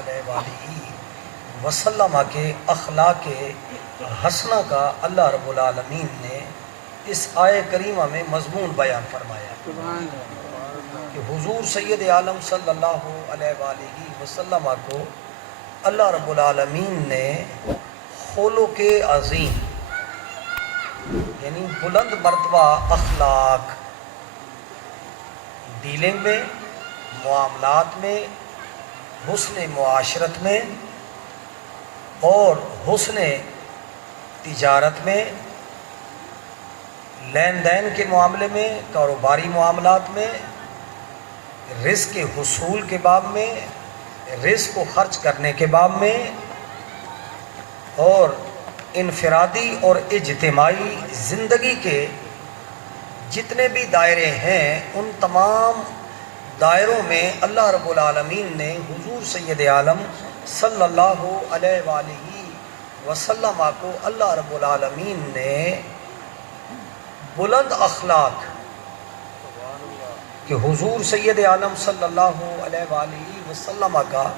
علیہ وآلہ وسلم کے اخلاق حسنہ کا اللہ رب العالمین نے اس آیہ کریمہ میں مضمون بیان فرمایا کہ حضور سید عالم صلی اللہ علیہ وآلہ وسلم کو اللہ رب العالمین نے خلق عظیم یعنی بلند مرتبہ اخلاق ڈیلنگ میں، معاملات میں، حسن معاشرت میں اور حسن تجارت میں، لین دین کے معاملے میں، کاروباری معاملات میں، رزق کے حصول کے باب میں، رزق کو خرچ کرنے کے باب میں، اور انفرادی اور اجتماعی زندگی کے جتنے بھی دائرے ہیں ان تمام دائروں میں اللہ رب العالمین نے حضور سید عالم صلی اللہ علیہ وآلہ وسلم کو اللہ رب العالمین نے بلند اخلاق کہ حضور سید عالم صلی اللہ علیہ وآلہ وسلم کا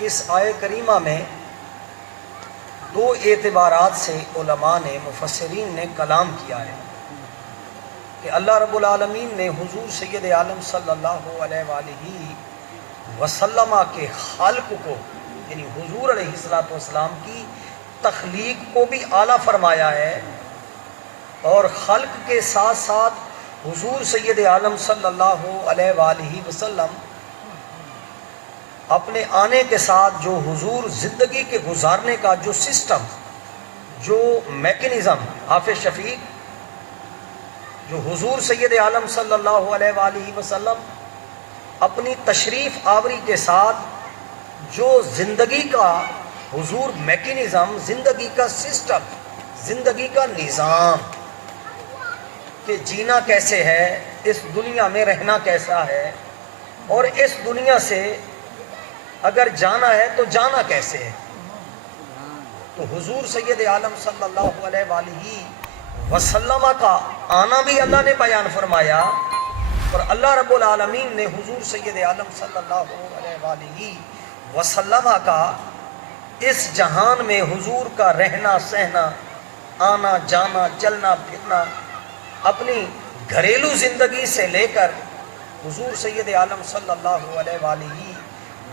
اس آیہ کریمہ میں دو اعتبارات سے علماء نے، مفسرین نے کلام کیا ہے کہ اللہ رب العالمین نے حضور سید عالم صلی اللہ علیہ وآلہ وسلم کے خلق کو یعنی حضور علیہ السلام کی تخلیق کو بھی اعلیٰ فرمایا ہے، اور خلق کے ساتھ ساتھ حضور سید عالم صلی اللہ علیہ وآلہ وسلم اپنے آنے کے ساتھ جو حضور زندگی کے گزارنے کا جو سسٹم، جو میکنزم حافظ شفیق جو حضور سید عالم صلی اللہ علیہ وآلہ وسلم اپنی تشریف آوری کے ساتھ جو زندگی کا حضور میکنزم، زندگی کا سسٹم، زندگی کا نظام کہ جینا کیسے ہے، اس دنیا میں رہنا کیسا ہے، اور اس دنیا سے اگر جانا ہے تو جانا کیسے ہے، تو حضور سید عالم صلی اللہ علیہ وآلہ وسلم کا آنا بھی اللہ نے بیان فرمایا، اور اللہ رب العالمین نے حضور سید عالم صلی اللہ علیہ وآلہ وسلم کا اس جہان میں حضور کا رہنا سہنا، آنا جانا، چلنا پھرنا، اپنی گھریلو زندگی سے لے کر حضور سید عالم صلی اللہ علیہ وآلہ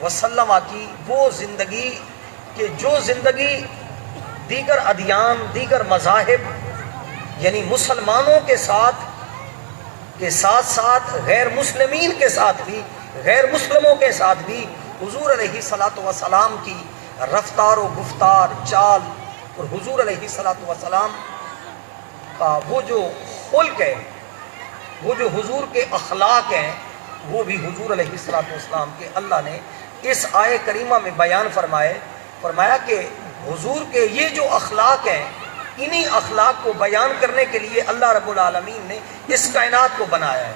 وسلم کی وہ زندگی کہ جو زندگی دیگر ادیان، دیگر مذاہب یعنی مسلمانوں کے ساتھ ساتھ غیر مسلمین کے ساتھ بھی، غیر مسلموں کے ساتھ بھی حضور علیہ السلام کی رفتار و گفتار، چال، اور حضور علیہ السلام کا وہ جو خلق ہے، وہ جو حضور کے اخلاق ہیں، وہ بھی حضور علیہ السلام کے اللہ نے اس آیہ کریمہ میں بیان فرمایا کہ حضور کے یہ جو اخلاق ہیں، انہی اخلاق کو بیان کرنے کے لیے اللہ رب العالمین نے اس کائنات کو بنایا ہے۔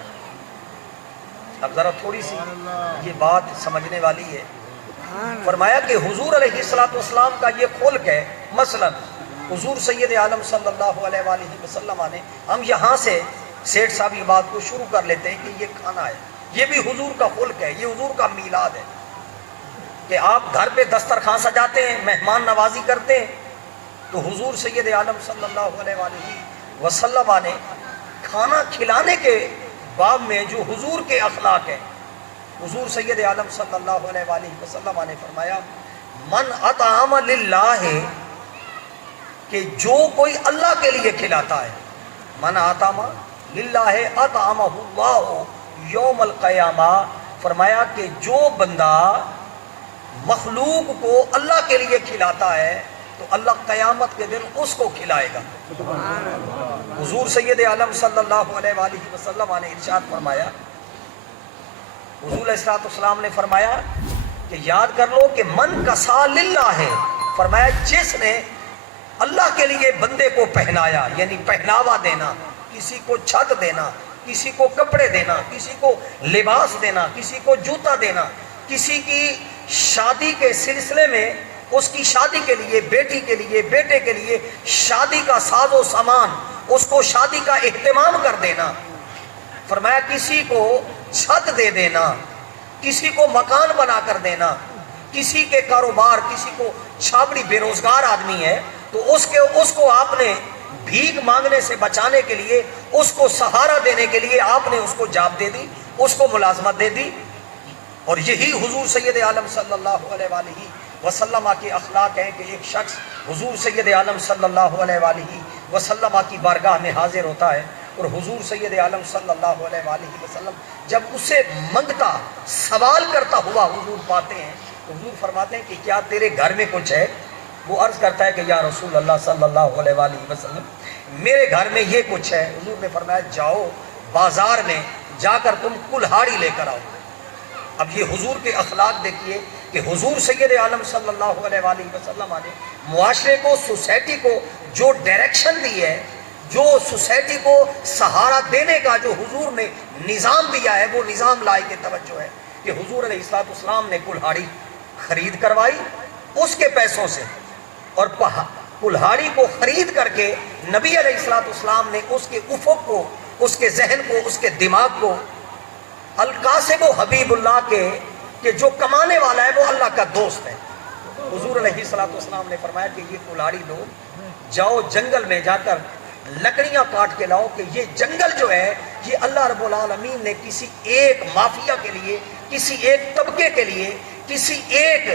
اب ذرا تھوڑی سی یہ بات سمجھنے والی ہے۔ فرمایا کہ حضور علیہ السلام کا یہ خلق ہے، مثلا حضور سید عالم صلی اللہ علیہ وآلہ وسلم نے، ہم یہاں سے سیٹھ صاحب یہ بات کو شروع کر لیتے ہیں کہ یہ کھانا ہے، یہ بھی حضور کا خلق ہے، یہ حضور کا میلاد ہے کہ آپ گھر پہ دسترخوان سجاتے ہیں، مہمان نوازی کرتے ہیں، تو حضور سید عالم صلی اللہ علیہ وآلہ وسلم نے کھانا کھلانے کے باب میں جو حضور کے اخلاق ہیں، حضور سید عالم صلی اللہ علیہ وآلہ وسلم نے فرمایا من اطعم للہ، کہ جو کوئی اللہ کے لیے کھلاتا ہے، من اطعم للہ اطعمہ اللہ یوم القیامہ، فرمایا کہ جو بندہ مخلوق کو اللہ کے لیے کھلاتا ہے تو اللہ قیامت کے دن اس کو کھلائے گا۔ حضور سید عالم صلی اللہ علیہ وآلہ وسلم نے ارشاد فرمایا، حضور علیہ السلام نے فرمایا کہ یاد کر لو کہ من کسا للہ ہے، فرمایا جس نے اللہ کے لیے بندے کو پہنایا، یعنی پہناوا دینا، کسی کو چھت دینا، کسی کو کپڑے دینا، کسی کو لباس دینا، کسی کو جوتا دینا، کسی کی شادی کے سلسلے میں اس کی شادی کے لیے، بیٹی کے لیے، بیٹے کے لیے شادی کا ساز و سامان، اس کو شادی کا اہتمام کر دینا، فرمایا کسی کو چھت دے دینا، کسی کو مکان بنا کر دینا، کسی کے کاروبار، کسی کو چھاپڑی بے روزگار آدمی ہے تو اس کو آپ نے بھیک مانگنے سے بچانے کے لیے، اس کو سہارا دینے کے لیے آپ نے اس کو جاب دے دی، اس کو ملازمت دے دی. اور یہی حضور سید عالم صلی اللہ علیہ وآلہ وسلم کے اخلاق ہیں کہ ایک شخص حضور سید عالم صلی اللہ علیہ وآلہ وسلم کی بارگاہ میں حاضر ہوتا ہے، اور حضور سید عالم صلی اللہ علیہ وآلہ وسلم جب اسے منگتا، سوال کرتا ہوا حضور پاتے ہیں، تو حضور فرماتے ہیں کہ کیا تیرے گھر میں کچھ ہے؟ وہ عرض کرتا ہے کہ یا رسول اللہ صلی اللہ علیہ وآلہ وسلم میرے گھر میں یہ کچھ ہے. حضور نے فرمایا جاؤ بازار میں جا کر تم کلہاڑی لے کر آؤ. اب یہ حضور کے اخلاق دیکھیے کہ حضور سید عالم صلی اللہ علیہ وآلہ وسلم نے معاشرے کو، سوسائٹی کو جو ڈائریکشن دی ہے، جو سوسائٹی کو سہارا دینے کا جو حضور نے نظام دیا ہے، وہ نظام لائق توجہ ہے کہ حضور علیہ السلام نے کلہاڑی خرید کروائی اس کے پیسوں سے، اور کلہاڑی کو خرید کر کے نبی علیہ السلام نے اس کے افق کو، اس کے ذہن کو، اس کے دماغ کو القاسم و حبیب اللہ کے کہ جو کمانے والا ہے وہ اللہ کا دوست ہے. حضور علیہ السلام نے فرمایا کہ یہ کلہاڑی لو، جاؤ جنگل میں جا کر لکڑیاں کاٹ کے لاؤ، کہ یہ جنگل جو ہے یہ اللہ رب العالمین نے کسی ایک مافیا کے لیے، کسی ایک طبقے کے لیے، کسی ایک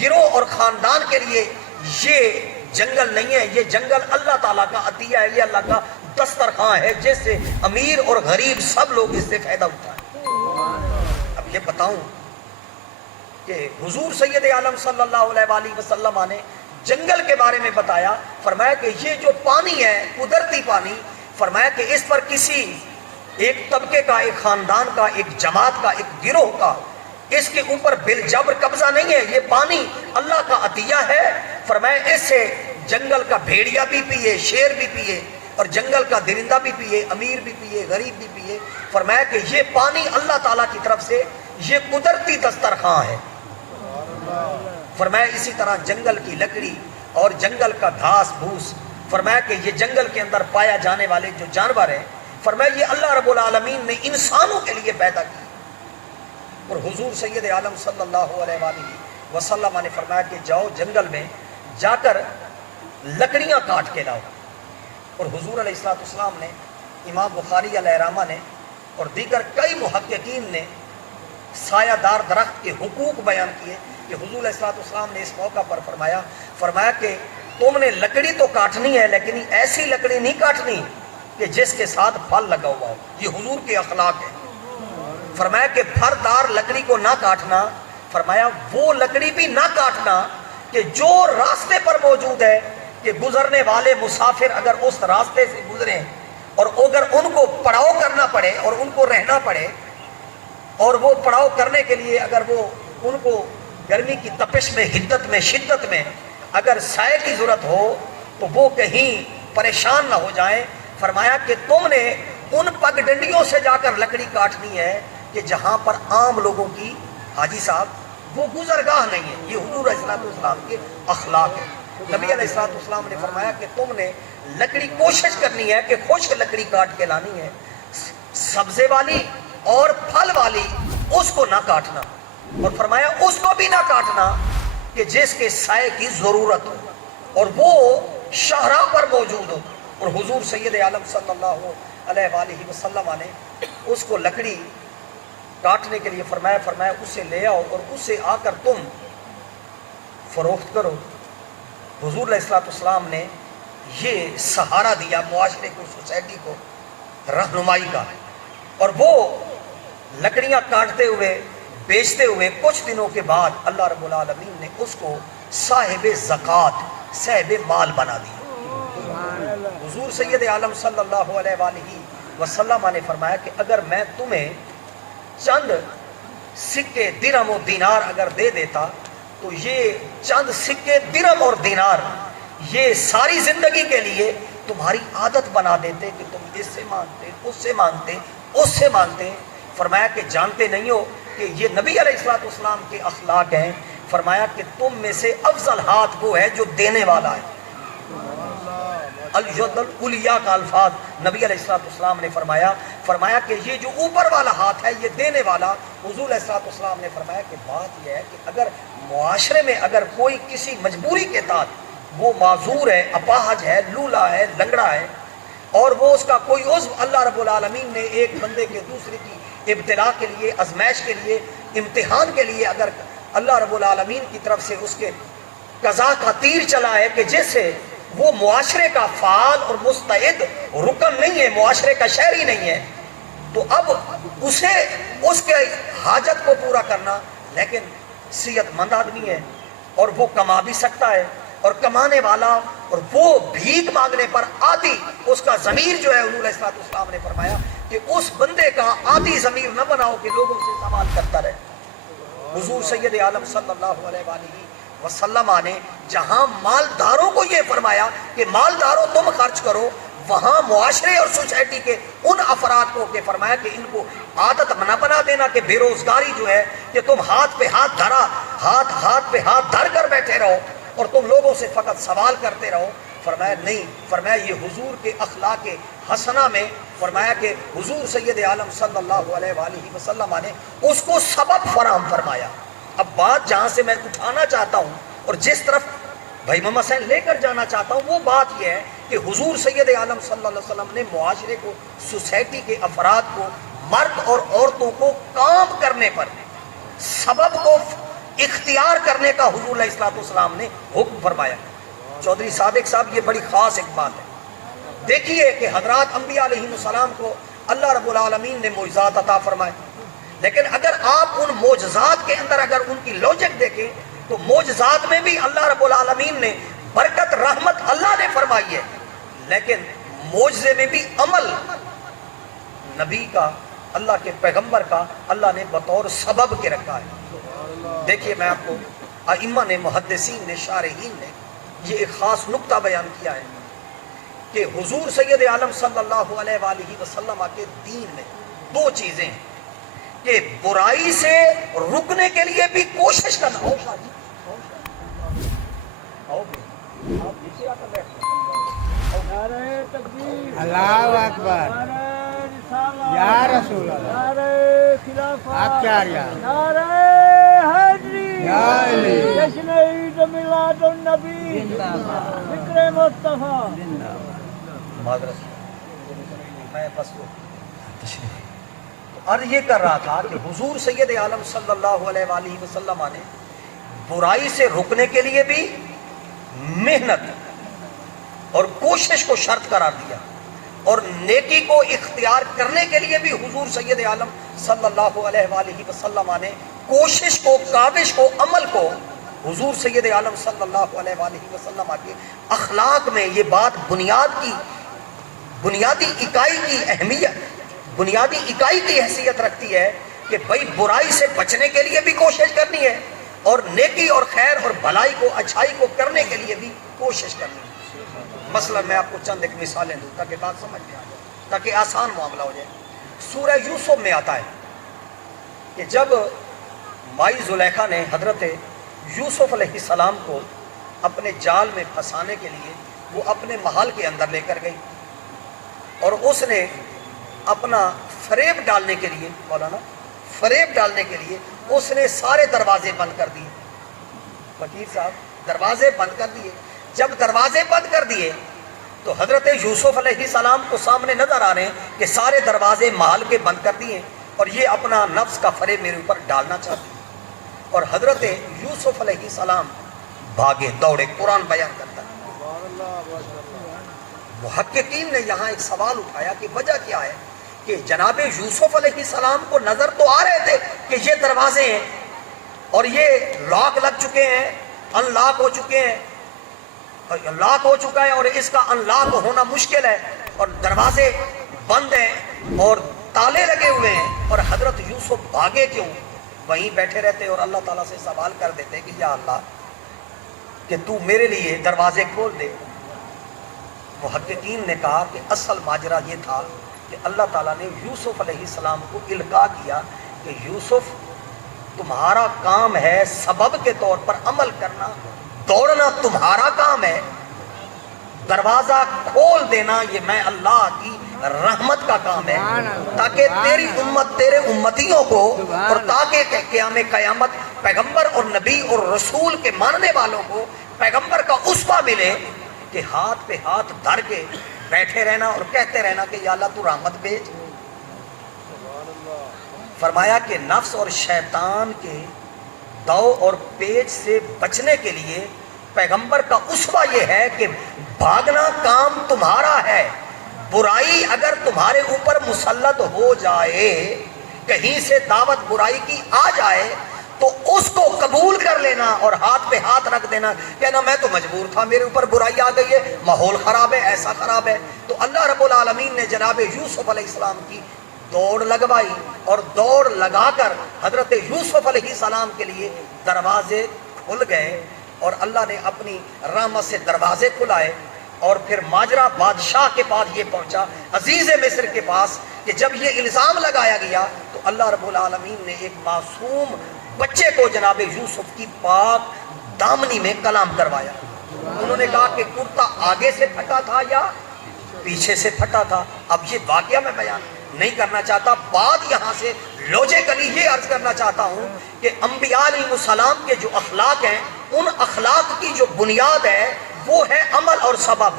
گروہ اور خاندان کے لیے یہ جنگل نہیں ہے. یہ جنگل اللہ تعالیٰ کا عطیہ ہے، یہ اللہ کا دسترخوان ہے جس سے امیر اور غریب سب لوگ اس سے فائدہ اٹھائیں. اب یہ بتاؤں کہ حضور سید عالم صلی اللہ علیہ وآلہ وسلم نے جنگل کے بارے میں بتایا، فرمایا کہ یہ جو پانی ہے قدرتی پانی، فرمایا کہ اس پر کسی ایک طبقے کا، ایک خاندان کا، ایک جماعت کا، ایک گروہ کا اس کے اوپر بالجبر قبضہ نہیں ہے. یہ پانی اللہ کا عطیہ ہے. فرمایا اس سے جنگل کا بھیڑیا بھی پیے، شیر بھی پیے، اور جنگل کا درندہ بھی پیے، امیر بھی پیے، غریب بھی پیے. فرمایا کہ یہ پانی اللہ تعالیٰ کی طرف سے یہ قدرتی دسترخوان ہے. فرمایا اسی طرح جنگل کی لکڑی اور جنگل کا گھاس بھوس، فرمایا کہ یہ جنگل کے اندر پایا جانے والے جو جانور ہیں، فرمایا یہ اللہ رب العالمین نے انسانوں کے لیے پیدا کی. اور حضور سید عالم صلی اللہ علیہ وآلہ وسلم نے فرمایا کہ جاؤ جنگل میں جا کر لکڑیاں کاٹ کے لاؤ. اور حضور علیہ السلام نے، امام بخاری علیہ رحمہ نے اور دیگر کئی محققین نے سایہ دار درخت کے حقوق بیان کیے کہ حضور علیہ السلام نے اس موقع پر فرمایا کہ تم نے لکڑی تو کاٹنی ہے لیکن ایسی لکڑی نہیں کاٹنی کہ جس کے ساتھ پھل لگا ہوا ہو. یہ حضور کے اخلاق ہے. فرمایا کہ پھردار لکڑی کو نہ کاٹنا، فرمایا وہ لکڑی بھی نہ کاٹنا کہ جو راستے پر موجود ہے، کہ گزرنے والے مسافر اگر اس راستے سے گزریں اور اگر ان کو پڑاؤ کرنا پڑے اور ان کو رہنا پڑے، اور وہ پڑاؤ کرنے کے لیے اگر وہ ان کو گرمی کی تپش میں، حدت میں، شدت میں اگر سائے کی ضرورت ہو تو وہ کہیں پریشان نہ ہو جائیں. فرمایا کہ تم نے ان پگ ڈنڈیوں سے جا کر لکڑی کاٹنی ہے کہ جہاں پر عام لوگوں کی، حاجی صاحب، وہ گزرگاہ نہیں ہے. یہ حضور علیہ السلام کے اخلاق ہے. نبی علیہ السلام نے فرمایا کہ تم نے لکڑی کوشش کرنی ہے کہ خشک لکڑی کاٹ کے لانی ہے، سبزے والی اور پھل والی اس کو نہ کاٹنا. اور فرمایا اس کو بھی نہ کاٹنا کہ جس کے سائے کی ضرورت ہو اور وہ شاہراہ پر موجود ہو. اور حضور سید عالم صلی اللہ علیہ وآلہ وسلم نے اس کو لکڑی کاٹنے کے لیے فرمایا اسے لے آؤ اور اسے آ کر تم فروخت کرو. حضور علیہ السلام نے یہ سہارا دیا معاشرے کو، سوسائٹی کو، رہنمائی کا. اور وہ لکڑیاں کاٹتے ہوئے، بیچتے ہوئے کچھ دنوں کے بعد اللہ رب العالمین نے اس کو صاحب زکوٰۃ، صاحب مال بنا دیا. حضور سید عالم صلی اللہ علیہ وآلہ وسلم نے فرمایا کہ اگر میں تمہیں چند سکے درہم و دینار اگر دے دیتا تو یہ چند سکے درہم اور دینار یہ ساری زندگی کے لیے تمہاری عادت بنا دیتے کہ تم اس سے مانگتے، اس سے مانگتے، اس سے مانگتے. فرمایا کہ جانتے نہیں ہو کہ یہ نبی علیہ السلام کے اخلاق ہیں. فرمایا کہ تم میں سے افضل ہاتھ وہ ہے جو دینے والا ہے. الید العلیٰ کا الفاظ نبی علیہ السلام نے فرمایا کہ یہ جو اوپر والا ہاتھ ہے یہ دینے والا. حضور علیہ السلام نے فرمایا کہ بات یہ ہے کہ اگر معاشرے میں اگر کوئی کسی مجبوری کے تحت وہ معذور ہے، اپاہج ہے، لولا ہے، لنگڑا ہے، اور وہ اس کا کوئی عضو اللہ رب العالمین نے ایک بندے کے دوسرے کی ابتلا کے لیے، آزمائش کے لیے، امتحان کے لیے اگر اللہ رب العالمین کی طرف سے اس کے قضا کا تیر چلا ہے کہ جس سے وہ معاشرے کا فعال اور مستعد رکن نہیں ہے، معاشرے کا شہری نہیں ہے، تو اب اسے اس کے حاجت کو پورا کرنا، لیکن صحت مند آدمی ہے اور وہ کما بھی سکتا ہے اور کمانے والا، اور وہ بھیک مانگنے پر عادی اس کا ضمیر جو ہے، حضور علیہ السلام نے فرمایا کہ اس بندے کا عادی ضمیر نہ بناؤ کہ لوگوں سے سوال کرتا رہے. حضور سید عالم صلی اللہ علیہ وآلہ وسلم نے جہاں مالداروں کو یہ فرمایا کہ مالداروں تم خرچ کرو، وہاں معاشرے اور سوسائٹی کے ان افراد کو فرمایا کہ ان کو عادت نہ بنا دینا کہ بے روزگاری جو ہے کہ تم ہاتھ پہ ہاتھ دھر کر بیٹھے رہو اور تم لوگوں سے فقط سوال کرتے رہو. فرمایا نہیں، فرمایا یہ حضور کے اخلاق حسنہ میں فرمایا کہ حضور سید عالم صلی اللہ علیہ وآلہ وسلم نے اس کو سبب فراہم فرمایا. اب بات جہاں سے میں اٹھانا چاہتا ہوں اور جس طرف بھائی محمد حسین لے کر جانا چاہتا ہوں وہ بات یہ ہے کہ حضور سید عالم صلی اللہ علیہ وسلم نے معاشرے کو، سوسائٹی کے افراد کو، مرد اور عورتوں کو کام کرنے پر سبب کو اختیار کرنے کا حضور علیہ السلام نے حکم فرمایا. چودھری صادق صاحب یہ بڑی خاص ایک بات ہے. دیکھیے کہ حضرات انبیاء علیہ السلام کو اللہ رب العالمین نے معجزات عطا فرمائے، لیکن اگر آپ ان معجزات کے اندر اگر ان کی لوجک دیکھیں تو معجزات میں بھی اللہ رب العالمین نے برکت، رحمت اللہ نے فرمائی ہے، لیکن معجزے میں بھی عمل نبی کا، اللہ کے پیغمبر کا اللہ نے بطور سبب کے رکھا ہے. دیکھیے میں آپ کو ائمہ نے، محدثین نے، شارحین نے یہ ایک خاص نقطہ بیان کیا ہے کہ حضور سید عالم صلی اللہ علیہ وآلہ وسلم کے دین میں دو چیزیں ہیں کہ برائی سے رکنے کے لیے بھی کوشش کرنا. اللہ اکبر یا رسول اللہ، آپ کیا ریا یا علی جشن عید میلاد النبی، فکر مصطفیٰ. میں بس عرض یہ کر رہا تھا کہ حضور سید عالم صلی اللہ علیہ وآلہ وسلم نے برائی سے رکنے کے لیے بھی محنت اور کوشش کو شرط قرار دیا، اور نیکی کو اختیار کرنے کے لیے بھی حضور سید عالم صلی اللہ علیہ وآلہ وسلم نے کوشش کو، کاوش کو، عمل کو، حضور سید عالم صلی اللہ علیہ وآلہ وسلم کے اخلاق میں یہ بات بنیادی اکائی کی اہمیت، بنیادی اکائی کی حیثیت رکھتی ہے کہ بھائی برائی سے بچنے کے لیے بھی کوشش کرنی ہے اور نیکی اور خیر اور بھلائی کو، اچھائی کو کرنے کے لیے بھی کوشش کرنی ہے. مثلا میں آپ کو چند ایک مثالیں دوں تاکہ بات سمجھ میں آ جائے، تاکہ آسان معاملہ ہو جائے. سورہ یوسف میں آتا ہے کہ جب مائی زلیخا نے حضرت یوسف علیہ السلام کو اپنے جال میں پھنسانے کے لیے وہ اپنے محل کے اندر لے کر گئی، اور اس نے اپنا فریب ڈالنے کے لیے، مولانا فریب ڈالنے کے لیے اس نے سارے دروازے بند کر دیے. فقیر صاحب دروازے بند کر دیے. جب دروازے بند کر دیے تو حضرت یوسف علیہ السلام کو سامنے نظر آ رہے ہیں کہ سارے دروازے محل کے بند کر دیے اور یہ اپنا نفس کا فریب میرے اوپر ڈالنا چاہتے ہیں. اور حضرت یوسف علیہ السلام بھاگے دوڑے. قرآن بیان کرتا ہے. محققین نے یہاں ایک سوال اٹھایا کہ وجہ کیا ہے کہ جناب یوسف علیہ السلام کو نظر تو آ رہے تھے کہ یہ دروازے ہیں اور یہ لاک لگ چکے ہیں، ان لاک ہو چکے ہیں، لاک ہو چکا ہے اور اس کا ان لاک ہونا مشکل ہے، اور دروازے بند ہیں اور تالے لگے ہوئے ہیں، اور حضرت یوسف بھاگے کیوں؟ وہیں بیٹھے رہتے اور اللہ تعالیٰ سے سوال کر دیتے کہ یا اللہ کہ تو میرے لیے دروازے کھول دے. محققین نے کہا کہ اصل ماجرا یہ تھا کہ اللہ تعالیٰ نے یوسف علیہ السلام کو القاء کیا کہ یوسف تمہارا کام ہے سبب کے طور پر عمل کرنا، دوڑنا تمہارا کام ہے، دروازہ کھول دینا یہ میں اللہ کی رحمت کا کام ہے، تاکہ تیری امت تیرے امتیوں کو اور تاکہ کہ قیامت پیغمبر اور نبی اور رسول کے ماننے والوں کو پیغمبر کا اسوہ ملے کہ ہاتھ پہ ہاتھ دھر کے بیٹھے رہنا اور کہتے رہنا کہ یا اللہ تو رحمت بھیج۔ فرمایا کہ نفس اور شیطان کے دو اور پیچ سے بچنے کے لیے پیغمبر کا اسوہ یہ ہے کہ بھاگنا کام تمہارا ہے، برائی اگر تمہارے اوپر مسلط ہو جائے، کہیں سے دعوت برائی کی آ جائے تو اس کو قبول کر لینا اور ہاتھ پہ ہاتھ رکھ دینا، کہنا میں تو مجبور تھا، میرے اوپر برائی آ گئی ہے، ماحول خراب ہے، ایسا خراب ہے۔ تو اللہ رب العالمین نے جناب یوسف علیہ السلام کی دوڑ لگوائی اور دوڑ لگا کر حضرت یوسف علیہ السلام کے لیے دروازے کھل گئے اور اللہ نے اپنی رحمت سے دروازے کھلائے۔ اور پھر ماجرا بادشاہ کے پاس یہ پہنچا، عزیز مصر کے پاس، کہ جب یہ الزام لگایا گیا تو اللہ رب العالمین نے ایک معصوم بچے کو جناب یوسف کی پاک دامنی میں کلام کروایا۔ انہوں نے کہا کہ کرتا آگے سے پھٹا تھا یا پیچھے سے پھٹا تھا۔ اب یہ واقعہ میں بیان نہیں کرنا چاہتا، بات یہاں سے لوجیکلی یہ عرض کرنا چاہتا ہوں کہ انبیاء علیہ السلام کے جو اخلاق ہیں، ان اخلاق کی جو بنیاد ہے وہ ہے عمل اور سبب۔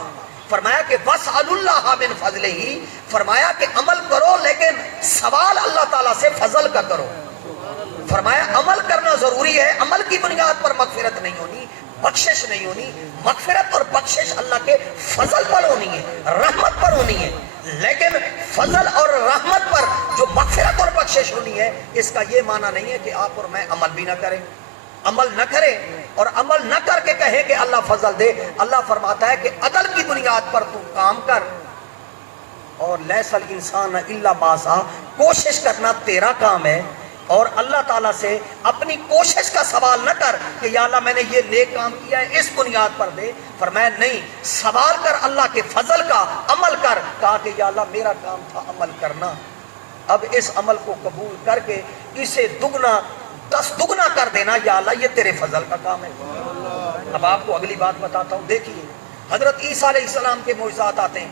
فرمایا کہ وَاسْأَلُوا اللَّهَ مِنْ فَضْلِهِ، فرمایا کہ عمل کرو لیکن سوال اللہ تعالیٰ سے فضل کا کرو۔ فرمایا عمل کرنا ضروری ہے، عمل کی بنیاد پر مغفرت نہیں ہونی، بخشش نہیں ہونی، مغفرت اور بخشش اللہ کے فضل پر ہونی ہے، رحمت پر ہونی ہے، لیکن فضل اور رحمت پر جو مغفرت اور بخشش ہونی ہے، اس کا یہ معنی نہیں ہے کہ آپ اور میں عمل بھی نہ کریں، عمل نہ کریں اور عمل نہ کر کے کہیں کہ اللہ فضل دے۔ اللہ فرماتا ہے کہ عدل کی بنیاد پر تو کام کر، اور لیس الانسان الا ما سعی، کوشش کرنا تیرا کام ہے، اور اللہ تعالیٰ سے اپنی کوشش کا سوال نہ کر کہ یا اللہ میں نے یہ نیک کام کیا ہے اس بنیاد پر دے۔ فرمایا نہیں، سوال کر اللہ کے فضل کا، عمل کر۔ کہا کہ یا اللہ میرا کام تھا عمل کرنا، اب اس عمل کو قبول کر کے اسے دگنا 10 دگنا کر دینا، یا اللہ یہ تیرے فضل کا کام ہے۔ اب آپ کو اگلی بات بتاتا ہوں، دیکھیے حضرت عیسیٰ علیہ السلام کے معجزات آتے ہیں۔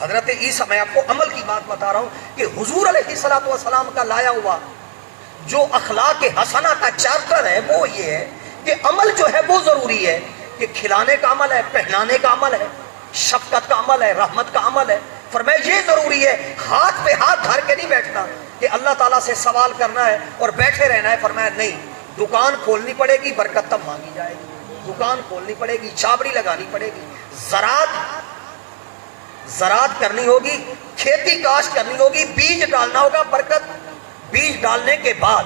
حضرت عیسیٰ، میں آپ کو عمل کی بات بتا رہا ہوں کہ حضور علیہ السلام کا لایا ہوا جو اخلاق حسنہ کا چارٹر ہے وہ یہ ہے کہ عمل جو ہے وہ ضروری ہے، کہ کھلانے کا عمل ہے، پہنانے کا عمل ہے، شفقت کا عمل ہے، رحمت کا عمل ہے۔ فرمایا یہ ضروری ہے، ہاتھ پہ ہاتھ دھر کے نہیں بیٹھنا کہ اللہ تعالیٰ سے سوال کرنا ہے اور بیٹھے رہنا ہے۔ فرمایا نہیں، دکان کھولنی پڑے گی، برکت تب مانگی جائے گی، دکان کھولنی پڑے گی، چابڑی لگانی پڑے گی، زراعت کرنی ہوگی، کھیتی کاشت کرنی ہوگی، بیج ڈالنا ہوگا، برکت، بیج ڈالنے کے بعد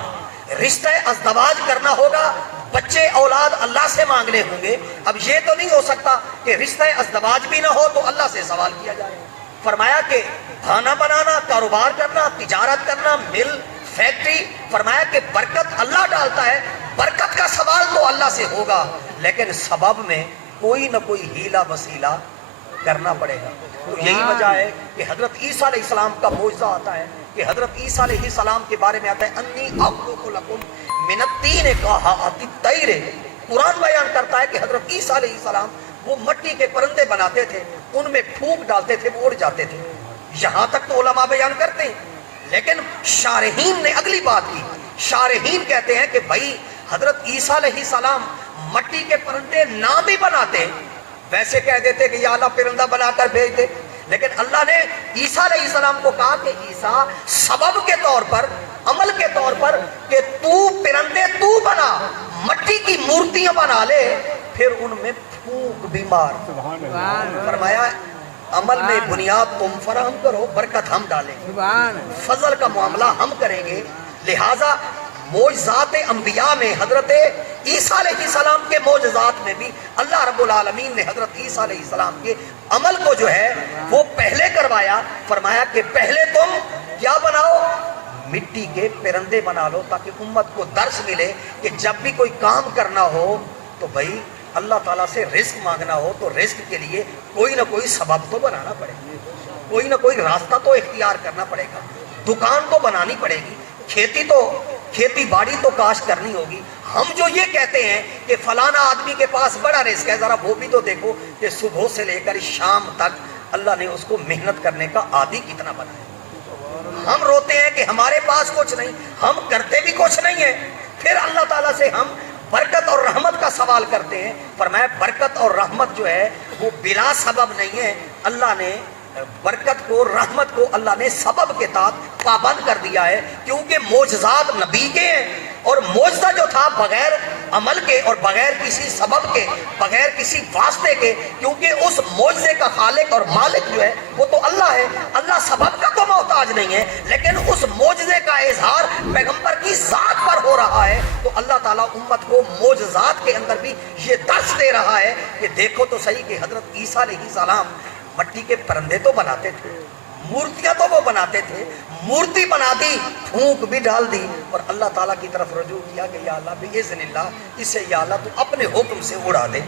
رشتہ ازدواج کرنا ہوگا، بچے اولاد اللہ سے مانگنے ہوں گے۔ اب یہ تو نہیں ہو سکتا کہ رشتہ ازدواج بھی نہ ہو تو اللہ سے سوال کیا جائے۔ فرمایا کہ کھانا بنانا، کاروبار کرنا، تجارت کرنا، مل، فیکٹری، فرمایا کہ برکت اللہ ڈالتا ہے، برکت کا سوال تو اللہ سے ہوگا، لیکن سبب میں کوئی نہ کوئی ہیلا وسیلہ کرنا پڑے گا۔ تو یہی وجہ ہے کہ حضرت عیسیٰ علیہ السلام کا معجزہ آتا ہے کہ حضرت عیسیٰ علیہ السلام کے بارے میں آتا ہے انی اخلق لکم من الطین کہیئۃ الطیر۔ قرآن بیان کرتا ہے کہ حضرت عیسیٰ علیہ السلام وہ مٹی کے پرندے بناتے تھے، ان میں پھونک ڈالتے تھے، وہ اڑ جاتے تھے۔ یہاں تک تو علماء بیان کرتے ہیں، لیکن شارحین نے اگلی بات کی۔ شارحین کہتے ہیں کہ بھائی حضرت عیسیٰ علیہ السلام مٹی کے پرندے نہ بھی بناتے، ویسے کہہ دیتے کہ یا اللہ پرندہ بنا کر بھیج دے، لیکن اللہ نے عیسیٰ علیہ السلام کو کہا کہ عیسیٰ سبب کے طور پر، عمل کے طور پر کہ تو پرندے تو بنا، مٹی کی مورتیاں بنا لے، پھر ان میں پھونک بھی مار۔ فرمایا عمل میں بنیاد تم فراہم کرو، برکت ہم ڈالیں گے، فضل کا معاملہ ہم کریں گے۔ لہٰذا معجزات انبیاء میں حضرت عیسیٰ علیہ السلام کے معجزات میں بھی اللہ رب العالمین نے حضرت عیسیٰ علیہ السلام کے عمل کو جو ہے وہ پہلے کروایا۔ فرمایا کہ پہلے تم کیا بناؤ، مٹی کے پرندے بنا لو، تاکہ امت کو درس ملے کہ جب بھی کوئی کام کرنا ہو تو بھائی اللہ تعالیٰ سے رزق مانگنا ہو تو رزق کے لیے کوئی نہ کوئی سبب تو بنانا پڑے گا، کوئی نہ کوئی راستہ تو اختیار کرنا پڑے گا، دکان تو بنانی پڑے گی، کھیتی تو کھیتی باڑی تو کاشت کرنی ہوگی. ہم جو یہ کہتے ہیں کہ فلانا آدمی کے پاس بڑا رزق ہے، ذرا وہ بھی تو دیکھو کہ صبح سے لے کر شام تک اللہ نے اس کو محنت کرنے کا عادی کتنا بنایا. ہم روتے ہیں کہ ہمارے پاس کچھ نہیں، ہم کرتے بھی کچھ نہیں ہے. پھر اللہ تعالیٰ سے ہم برکت اور رحمت کا سوال کرتے ہیں. فرمایا برکت اور رحمت جو ہے وہ بلا سبب نہیں ہے. اللہ نے برکت کو، رحمت کو اللہ نے سبب کے تحت پابند کر دیا ہے، کیونکہ معجزات نبی کے ہیں. اور معجزہ جو تھا بغیر عمل کے اور بغیر کسی سبب کے، بغیر کسی واسطے کے، کیونکہ اس معجزے کا خالق اور مالک جو ہے وہ تو اللہ ہے. اللہ سبب کا تو محتاج نہیں ہے، لیکن اس معجزے کا اظہار پیغمبر کی ذات پر ہو رہا ہے. تو اللہ تعالیٰ امت کو معجزات کے اندر بھی یہ درس دے رہا ہے کہ دیکھو تو صحیح کہ حضرت عیسیٰ علیہ السلام مٹی کے پرندے تو بناتے تھے، مورتیاں تو وہ بناتے تھے، مورتی بنا دی، پھونک بھی ڈال دی، اور اللہ تعالیٰ کی طرف رجوع کیا کہ یا اللہ بِإِذْنِ اللہ اسے یا اللہ تو اپنے حکم سے اڑا دے.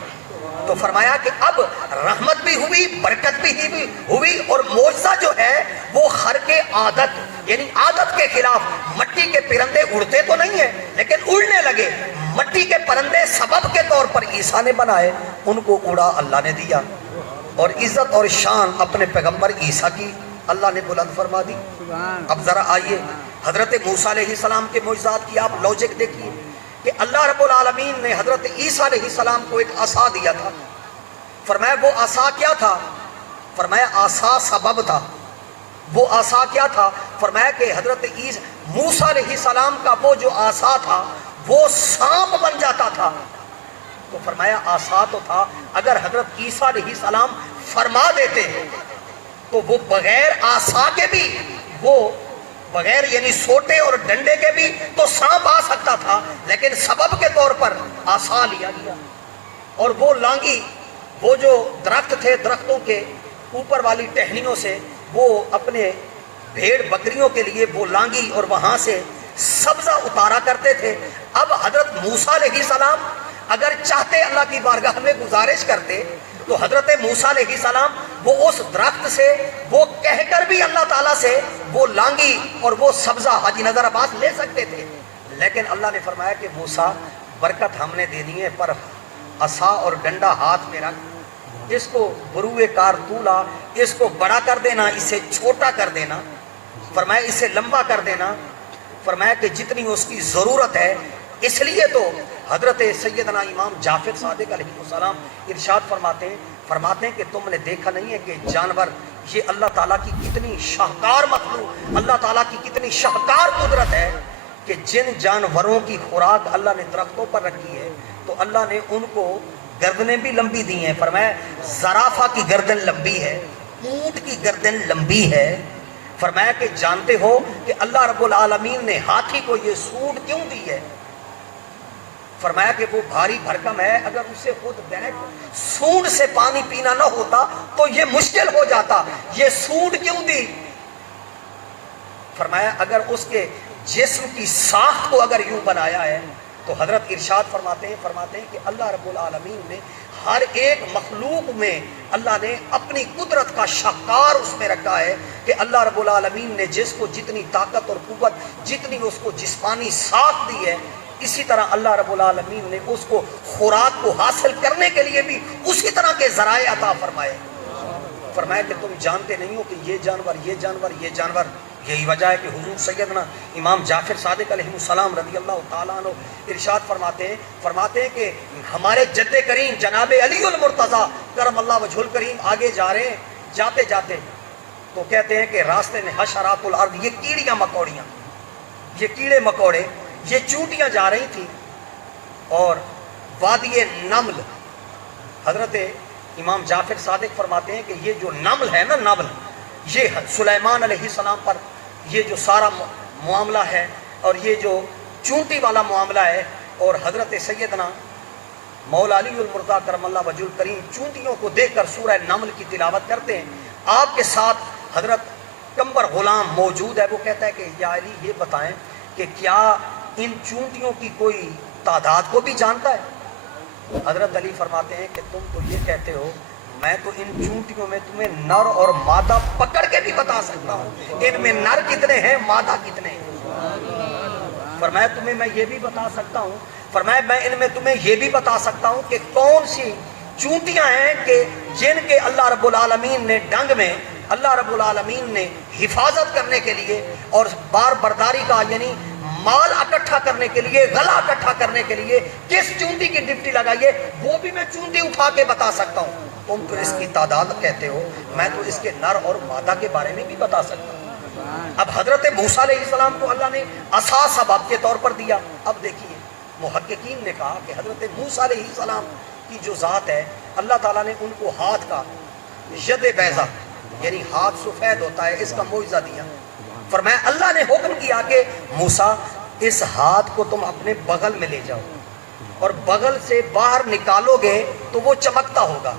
تو فرمایا کہ اب رحمت بھی ہوئی، برکت بھی ہوئی، اور معجزہ جو ہے وہ خرق عادت یعنی عادت کے خلاف. مٹی کے پرندے اڑتے تو نہیں ہیں لیکن اڑنے لگے. مٹی کے پرندے سبب کے طور پر عیسیٰ نے بنائے، ان کو اڑا اللہ نے دیا، اور عزت اور شان اپنے پیغمبر عیسیٰ کی اللہ نے بلند فرما دی. اب ذرا آئیے حضرت موسیٰ علیہ السلام کے معجزات کی آپ لوجک دیکھیے کہ اللہ رب العالمین نے حضرت عیسیٰ علیہ السلام کو ایک عصا دیا تھا. فرمایا وہ عصا کیا تھا؟ فرمایا عصا سبب تھا. وہ عصا کیا تھا؟ فرمایا کہ حضرت موسیٰ علیہ السلام کا وہ جو عصا تھا وہ سانپ بن جاتا تھا. تو فرمایا عصا تو تھا، اگر حضرت عیسیٰ علیہ السلام فرما دیتے تو وہ بغیر عصا کے بھی، وہ بغیر یعنی سوٹے اور ڈنڈے کے بھی تو سانپ آ سکتا تھا، لیکن سبب کے طور پر عصا لیا گیا. اور وہ لانگی، وہ جو درخت تھے، درختوں کے اوپر والی ٹہنیوں سے وہ اپنے بھیڑ بکریوں کے لیے وہ لانگی اور وہاں سے سبزہ اتارا کرتے تھے. اب حضرت موسیٰ علیہ السلام اگر چاہتے اللہ کی بارگاہ میں گزارش کرتے تو حضرت موسیٰ علیہ السلام وہ اس درخت سے وہ کہہ کر بھی اللہ تعالیٰ سے وہ لانگی اور وہ سبزہ حاجی نظر عباس لے سکتے تھے. لیکن اللہ نے فرمایا کہ موسیٰ برکت ہم نے دینی ہے، پر عصا اور ڈنڈا ہاتھ میں رکھ، اس کو بروئے کار تولا، اس کو بڑا کر دینا، اسے چھوٹا کر دینا، فرمایا اسے لمبا کر دینا. فرمایا کہ جتنی اس کی ضرورت ہے. اس لیے تو حضرت سیدنا امام جعفر صادق علیہ السلام ارشاد فرماتے ہیں کہ تم نے دیکھا نہیں ہے کہ جانور یہ اللہ تعالیٰ کی کتنی شاہکار مخلوق، اللہ تعالیٰ کی کتنی شاہکار قدرت ہے کہ جن جانوروں کی خوراک اللہ نے درختوں پر رکھی ہے تو اللہ نے ان کو گردنیں بھی لمبی دی ہیں. فرمایا زرافہ کی گردن لمبی ہے، اونٹ کی گردن لمبی ہے. فرمایا کہ جانتے ہو کہ اللہ رب العالمین نے ہاتھی کو یہ سونڈ کیوں دی ہے؟ فرمایا کہ وہ بھاری بھرکم ہے، اگر اسے خود بیٹھ سونڈ سے پانی پینا نہ ہوتا تو یہ مشکل ہو جاتا. یہ سونڈ کیوں دی؟ فرمایا اگر اس کے جسم کی ساخت کو اگر یوں بنایا ہے تو حضرت ارشاد فرماتے ہیں کہ اللہ رب العالمین نے ہر ایک مخلوق میں اللہ نے اپنی قدرت کا شاہکار اس میں رکھا ہے کہ اللہ رب العالمین نے جس کو جتنی طاقت اور قوت، جتنی اس کو جسمانی ساخت دی ہے، اسی طرح اللہ رب العالمین نے اس کو خوراک کو حاصل کرنے کے لیے بھی اسی طرح کے ذرائع عطا فرمائے. فرمایا کہ تم جانتے نہیں ہو کہ یہ جانور. یہی وجہ ہے کہ حضور سیدنا امام جعفر صادق علیہ السلام رضی اللہ تعالیٰ عنہ ارشاد فرماتے ہیں کہ ہمارے جد کریم جناب علی المرتضیٰ کرم اللہ وجہ الکریم آگے جا رہے ہیں، جاتے جاتے تو کہتے ہیں کہ راستے میں حشرات الارض، یہ کیڑیاں مکوڑیاں، یہ کیڑے مکوڑے، یہ چونٹیاں جا رہی تھی. اور وادی نمل، حضرت امام جعفر صادق فرماتے ہیں کہ یہ جو نمل ہے نا، نمل، یہ سلیمان علیہ السلام پر یہ جو سارا معاملہ ہے اور یہ جو چونٹی والا معاملہ ہے، اور حضرت سیدنا مولا علی المرتضیٰ کرم اللہ وجہ الکریم چونٹیوں کو دیکھ کر سورہ نمل کی تلاوت کرتے ہیں. آپ کے ساتھ حضرت کمبر غلام موجود ہے، وہ کہتا ہے کہ یا علی یہ بتائیں کہ کیا ان چونٹیوں کی کوئی تعداد کو بھی جانتا ہے؟ حضرت علی فرماتے ہیں کہ تم تو یہ کہتے ہو، میں تو ان چونٹیوں میں تمہیں نر اور مادہ پکڑ کے بھی بتا سکتا ہوں، ان میں نر کتنے ہیں، مادہ کتنے ہیں. فرمایا تمہیں میں یہ بھی بتا سکتا ہوں، فرمایا میں ان میں تمہیں یہ بھی بتا سکتا ہوں کہ کون سی چونٹیاں ہیں کہ جن کے اللہ رب العالمین نے ڈنگ میں اللہ رب العالمین نے حفاظت کرنے کے لیے اور بار برداری کا یعنی مال اکٹھا کرنے کے لیے، غلہ اکٹھا کرنے کے لیے کس چونٹی کی ڈپٹی لگائیے، وہ بھی میں چونٹی اٹھا کے بتا سکتا ہوں۔ تم تو اس کی تعداد کہتے ہو، میں تو اس کے نر اور مادہ کے بارے میں بھی بتا سکتا ہوں۔ اب حضرت موسیٰ علیہ السلام کو اللہ نے عصا سبب کے طور پر دیا۔ اب دیکھیے محققین نے کہا کہ حضرت موسیٰ علیہ السلام کی جو ذات ہے، اللہ تعالیٰ نے ان کو ہاتھ کا ید بیضا یعنی ہاتھ سفید ہوتا ہے اس کا معجزہ دیا۔ فرمایا اللہ نے حکم کیا کہ موسیٰ اس ہاتھ کو تم اپنے بغل میں لے جاؤ اور بغل سے باہر نکالو گے تو وہ چمکتا ہوگا۔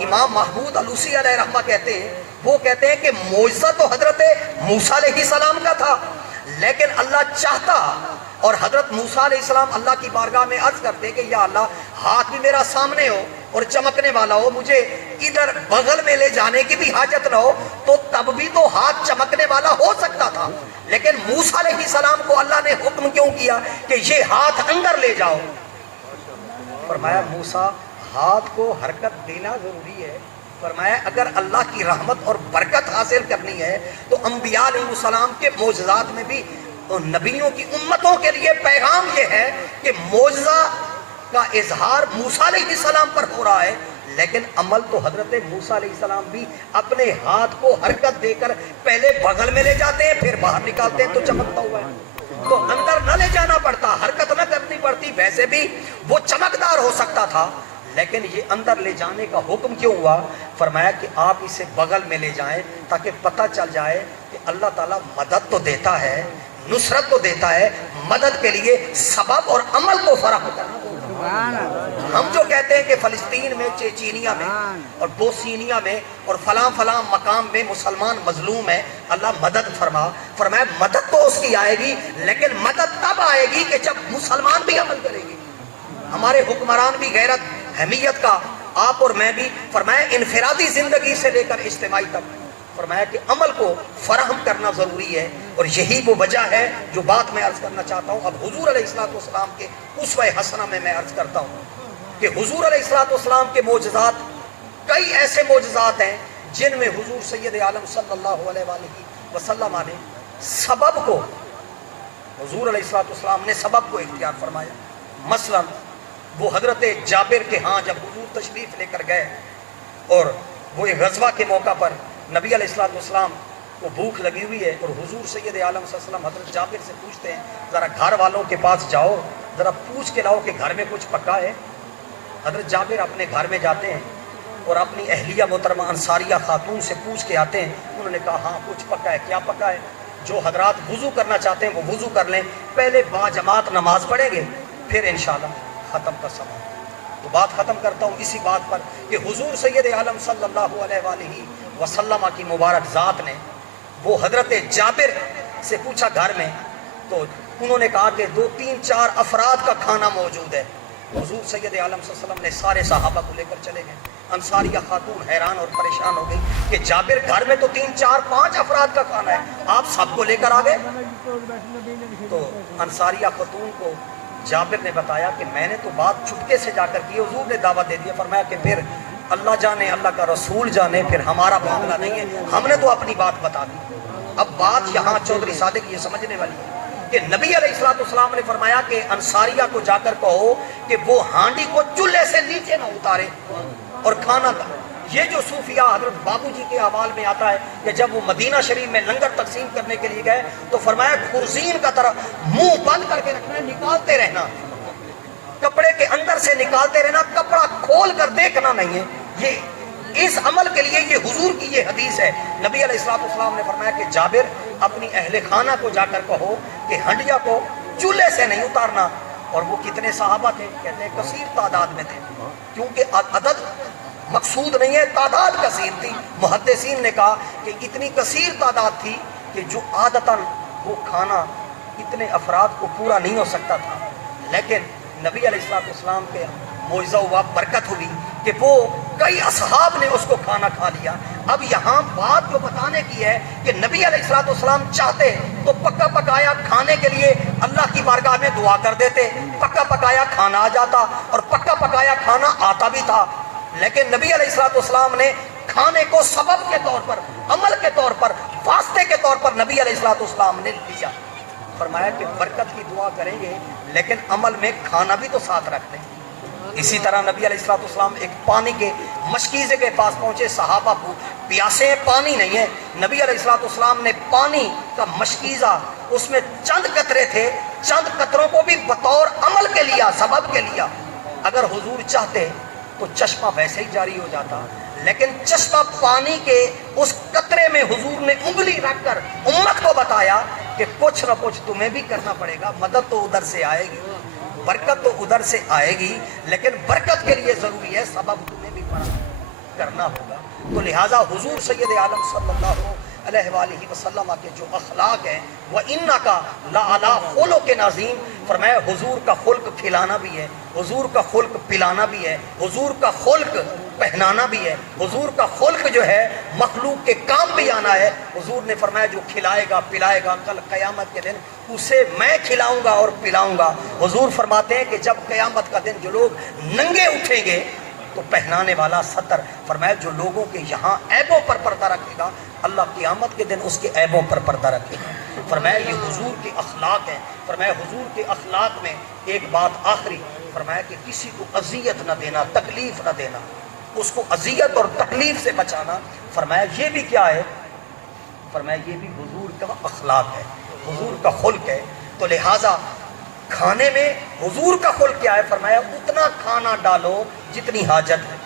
امام محمود علوسی علیہ رحمہ کہتے ہیں، وہ کہتے ہیں کہ معجزہ تو حضرت موسیٰ علیہ السلام کا تھا، لیکن اللہ چاہتا اور حضرت موسیٰ علیہ السلام اللہ کی بارگاہ میں عرض کرتے کہ یا اللہ ہاتھ بھی میرا سامنے ہو اور چمکنے والا ہو، مجھے ادھر بغل میں لے جانے کی بھی حاجت نہ ہو، تو تب بھی تو ہاتھ چمکنے والا ہو سکتا تھا۔ لیکن موسیٰ علیہ السلام کو اللہ نے حکم کیوں کیا کہ یہ ہاتھ اندر لے جاؤ؟ فرمایا موسیٰ ہاتھ کو حرکت دینا ضروری ہے۔ فرمایا اگر اللہ کی رحمت اور برکت حاصل کرنی ہے تو انبیاء علیہ السلام کے معجزات میں بھی نبیوں کی امتوں کے لیے پیغام یہ ہے کہ معجزہ کا اظہار موسیٰ علیہ السلام پر ہو رہا ہے، لیکن عمل تو حضرت موسیٰ علیہ السلام بھی اپنے ہاتھ کو حرکت دے کر پہلے بغل میں لے جاتے ہیں پھر باہر نکالتے ہیں تو چمکتا ہوا ہے۔ تو اندر نہ لے جانا پڑتا، حرکت نہ کرنی پڑتی، ویسے بھی وہ چمکدار ہو سکتا تھا، لیکن یہ اندر لے جانے کا حکم کیوں ہوا؟ فرمایا کہ آپ اسے بغل میں لے جائیں تاکہ پتہ چل جائے کہ اللہ تعالیٰ مدد تو دیتا ہے، نصرت تو دیتا ہے، مدد کے لیے سبب اور عمل کو فراہم کرنا۔ ہم جو کہتے ہیں کہ فلسطین میں، چیچینیا میں اور بوسینیا میں اور فلاں فلاں مقام میں مسلمان مظلوم ہے، اللہ مدد فرمایا مدد تو اس کی آئے گی، لیکن مدد تب آئے گی کہ جب مسلمان بھی عمل کریں گے، ہمارے حکمران بھی غیرت حمیت کا، آپ اور میں بھی۔ فرمایا انفرادی زندگی سے لے کر اجتماعی تک، فرمایا کہ عمل کو فراہم کرنا ضروری ہے، اور یہی وہ وجہ ہے جو بات میں عرض کرنا چاہتا ہوں۔ اب حضور علیہ السلام کے اسوہ حسنہ میں عرض کرتا ہوں کہ حضور علیہ السلام کے معجزات، کئی ایسے معجزات ہیں جن میں حضور سید عالم صلی اللہ علیہ وآلہ وسلم نے سبب کو، حضور علیہ السلام نے سبب کو اختیار فرمایا۔ مثلا وہ حضرت جابر کے ہاں جب حضور تشریف لے کر گئے اور وہ ایک غزوہ کے موقع پر نبی علیہ السلام کو بھوک لگی ہوئی ہے، اور حضور سید عالم صلی اللہ علیہ وسلم حضرت جابر سے پوچھتے ہیں ذرا گھر والوں کے پاس جاؤ، ذرا پوچھ کے لاؤ کہ گھر میں کچھ پکا ہے۔ حضرت جابر اپنے گھر میں جاتے ہیں اور اپنی اہلیہ محترمہ انصاریہ خاتون سے پوچھ کے آتے ہیں۔ انہوں نے کہا ہاں کچھ پکا ہے۔ کیا پکا ہے؟ جو حضرات وضو کرنا چاہتے ہیں وہ وضو کر لیں، پہلے با جماعت نماز پڑھیں گے، پھر انشاءاللہ ختم کا سماں۔ تو بات ختم کرتا ہوں اسی بات پر کہ حضور سید عالم صلی اللہ علیہ وآلہ وسلم کی مبارک ذات نے وہ حضرت جابر سے پوچھا گھر میں، تو انہوں نے کہا کہ 2-3-4 افراد کا کھانا موجود ہے۔ حضور سید عالم صلی اللہ علیہ وسلم نے سارے صحابہ کو لے کر چلے گئے۔ انصاریہ خاتون حیران اور پریشان ہو گئی کہ جابر گھر میں تو 3-4-5 افراد کا کھانا ہے، آپ سب کو لے کر آ گئے۔ تو انصاریہ خاتون کو جابر نے بتایا کہ میں نے تو بات چپکے سے جا کر کی، حضور نے دعوت دے دیا۔ فرمایا کہ پھر اللہ جانے، اللہ کا رسول جانے، پھر ہمارا معاملہ نہیں ہے، ہم نے تو اپنی بات بتا دی۔ اب بات یہاں چودھری صادق یہ سمجھنے والی ہے کہ نبی علیہ السلام نے فرمایا کہ انصاریہ کو جا کر کہو کہ وہ ہانڈی کو چولہے سے نیچے نہ اتارے اور کھانا تھا۔ یہ جو صوفیاء حضرت بابو جی کے احوال میں آتا ہے کہ جب وہ مدینہ شریف میں لنگر تقسیم کرنے کے لیے گئے تو فرمایا خرزین کا طرح منہ بند کر کے رکھنا، نکالتے رہنا، کپڑے کے اندر سے نکالتے رہنا، کپڑا کھول کر دیکھنا نہیں ہے۔ یہ اس عمل کے لیے یہ حضور کی یہ حدیث ہے۔ نبی علیہ السلام نے فرمایا کہ جابر اپنی اہل خانہ کو جا کر کہو کہ ہنڈیا کو چولہے سے نہیں اتارنا۔ اور وہ کتنے صحابہ تھے؟ کہتے ہیں کثیر تعداد میں تھے، کیونکہ عدد مقصود نہیں ہے، تعداد کثیر تھی۔ محدثین نے کہا کہ اتنی کثیر تعداد تھی کہ جو عادتاً وہ کھانا اتنے افراد کو پورا نہیں ہو سکتا تھا، لیکن نبی علیہ السلام کے معجزہ ہوا، برکت ہوئی کہ وہ کئی اصحاب نے اس کو کھانا کھا لیا۔ اب یہاں بات جو بتانے کی ہے کہ نبی علیہ الصلوۃ والسلام چاہتے تو پکا پکایا کھانے کے لیے اللہ کی بارگاہ میں دعا کر دیتے، پکا پکایا کھانا آ جاتا، اور پکا پکایا کھانا آتا بھی تھا، لیکن نبی علیہ الصلوۃ والسلام نے کھانے کو سبب کے طور پر، عمل کے طور پر، واسطے کے طور پر نبی علیہ الصلوۃ والسلام نے لیا۔ فرمایا کہ برکت کی دعا کریں گے لیکن عمل میں کھانا بھی تو ساتھ رکھ لیں۔ اسی طرح نبی علیہ الصلوۃ والسلام ایک پانی کے مشکیزے کے پاس پہنچے، صحابہ کو پیاسے ہیں، پانی نہیں ہے، نبی علیہ الصلوۃ والسلام نے پانی کا مشکیزہ، اس میں چند قطرے تھے، چند قطروں کو بھی بطور عمل کے لیا، سبب کے لیا۔ اگر حضور چاہتے تو چشمہ ویسے ہی جاری ہو جاتا، لیکن چشمہ پانی کے اس قطرے میں حضور نے انگلی رکھ کر امت کو بتایا کہ کچھ نہ کچھ تمہیں بھی کرنا پڑے گا، مدد تو ادھر سے آئے گی، برکت تو ادھر سے آئے گی، لیکن برکت کے لیے ضروری ہے سبب تمہیں بھی کرنا ہوگا۔ تو لہٰذا حضور سید عالم صلی اللہ علیہ وآلہ وسلم کے جو اخلاق ہیں، وَإِنَّكَ لَعَلَىٰ خُلُقٍ عَظِيمٍ، فرمایا حضور کا خلق کھلانا بھی ہے، حضور کا خلق پلانا بھی ہے، حضور کا خلق پہنانا بھی ہے، حضور کا خلق جو ہے مخلوق کے کام بھی آنا ہے۔ حضور نے فرمایا جو کھلائے گا پلائے گا کل قیامت کے دن اسے میں کھلاؤں گا اور پلاؤں گا۔ حضور فرماتے ہیں کہ جب قیامت کا دن جو لوگ ننگے اٹھیں گے تو پہنانے والا ستر، فرمایا جو لوگوں کے یہاں عیبوں پر پردہ رکھے گا اللہ قیامت کے دن اس کے عیبوں پر پردہ رکھے گا۔ فرمایا یہ حضور کے اخلاق ہیں۔ فرمایا حضور کے اخلاق میں ایک بات آخری، فرمایا کہ کسی کو اذیت نہ دینا، تکلیف نہ دینا، اس کو اذیت اور تکلیف سے بچانا۔ فرمایا یہ بھی کیا ہے؟ فرمایا یہ بھی حضور کا اخلاق ہے، حضور کا خلق ہے۔ تو لہٰذا کھانے میں حضور کا خلق کیا ہے؟ فرمایا اتنا کھانا ڈالو جتنی حاجت ہے،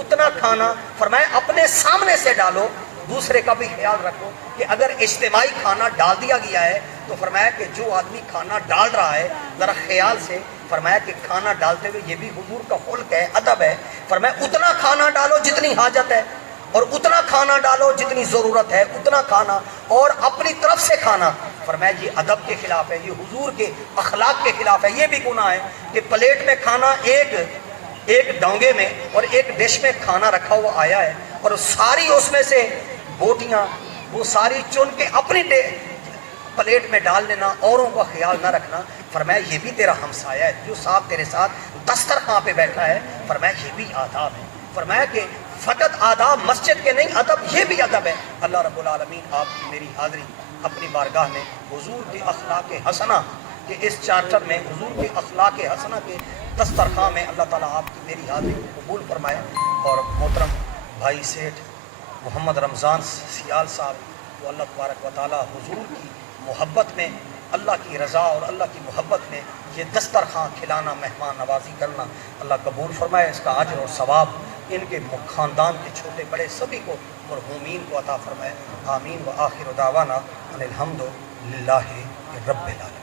اتنا کھانا فرمایا اپنے سامنے سے ڈالو، دوسرے کا بھی خیال رکھو کہ اگر اجتماعی کھانا ڈال دیا گیا ہے تو فرمایا کہ جو آدمی کھانا ڈال رہا ہے ذرا خیال سے، فرمایا کہ کھانا ڈالتے ہوئے یہ بھی حضور کا خلق ہے، ادب ہے۔ فرمایا اتنا کھانا ڈالو جتنی حاجت ہے، اور اتنا کھانا ڈالو جتنی ضرورت ہے، اتنا کھانا، اور اپنی طرف سے کھانا۔ فرمایا یہ ادب کے خلاف ہے، یہ حضور کے اخلاق کے خلاف ہے۔ یہ بھی گناہ ہے کہ پلیٹ میں کھانا ایک ڈونگے میں اور ایک ڈش میں کھانا رکھا ہوا آیا ہے، اور ساری اس میں سے بوٹیاں وہ ساری چن کے اپنی پلیٹ میں ڈال لینا، اوروں کا خیال نہ رکھنا۔ فرمایا یہ بھی تیرا ہمسایہ ہے جو ساتھ تیرے ساتھ دسترخوان پہ بیٹھا ہے، فرمایا یہ بھی آداب ہے۔ فرمایا کہ فقط آداب مسجد کے نہیں، ادب یہ بھی ادب ہے۔ اللہ رب العالمین آپ کی میری حاضری اپنی بارگاہ میں حضور کے اخلاق حسنہ کہ اس چارٹر میں حضور کے اخلاق حسنہ کے دسترخوان میں اللہ تعالیٰ آپ کی میری حاضری کو قبول فرمائے۔ اور محترم بھائی سیٹھ محمد رمضان سیال صاحب تو اللہ تبارک و تعالیٰ حضور کی محبت میں، اللہ کی رضا اور اللہ کی محبت میں یہ دسترخوان کھلانا، مہمان نوازی کرنا اللہ قبول فرمائے، اس کا اجر اور ثواب ان کے خاندان کے چھوٹے بڑے سبھی کو مرحومین کو عطا فرمائے۔ آمین۔ و آخر دعوانا ان الحمد للہ رب العالمین۔